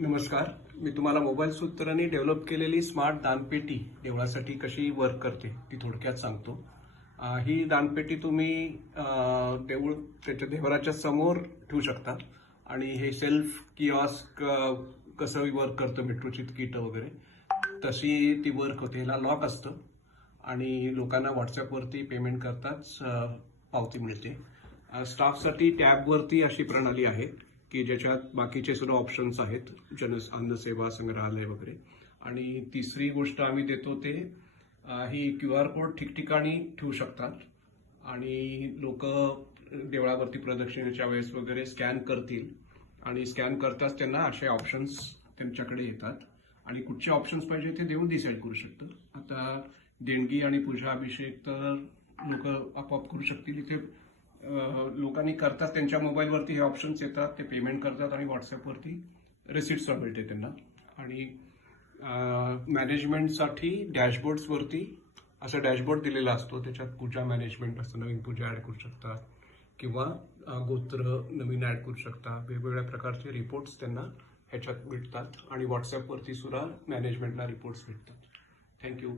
नमस्कार. मी तुम्हाला मोबाईल सूत्रांनी डेव्हलप केलेली स्मार्ट दानपेटी देवळासाठी कशी वर्क करते ती थोडक्यात सांगतो. ही दानपेटी तुम्ही देऊळ त्याच्या देवळाच्या समोर ठेवू शकता आणि हे सेल्फ किऑस्क कसं वर्क करतं मेट्रोची तिकीटं वगैरे तशी ती वर्क होते. ह्याला लॉक असतं आणि लोकांना व्हॉट्सॲपवरती पेमेंट करताच पावती मिळते. स्टाफसाठी टॅबवरती अशी प्रणाली आहे की ज्याच्यात बाकीचे सुद्धा ऑप्शन्स आहेत, अन्नसेवा संग्रहालय वगैरे. आणि तिसरी गोष्ट आम्ही देतो ते ही QR कोड ठिकठिकाणी ठेवू शकतात आणि लोक देवळावरती प्रदक्षिणेच्या वेळेस वगैरे स्कॅन करतील आणि स्कॅन करताच त्यांना असे ऑप्शन्स त्यांच्याकडे येतात आणि कुठचे ऑप्शन्स पाहिजे ते देऊन डिसाईड करू शकतं. आता देणगी आणि पूजा अभिषेक तर लोक आपोआप करू शकतील. इथे लोकांनी करतात, त्यांच्या मोबाईलवरती हे ऑप्शन्स येतात, ते पेमेंट करतात आणि व्हॉट्सॲपवरती रिसिप्ट्स मिळते त्यांना. आणि मॅनेजमेंटसाठी डॅशबोर्ड्सवरती असा डॅशबोर्ड दिलेला असतो, त्याच्यात पूजा मॅनेजमेंट असतं, नवीन पूजा ॲड करू शकता किंवा गोत्र नवीन ॲड करू शकता. वेगवेगळ्या प्रकारचे रिपोर्ट्स त्यांना ह्याच्यात भेटतात आणि व्हॉट्सॲपवरती सुद्धा मॅनेजमेंटला रिपोर्ट्स भेटतात. थँक्यू.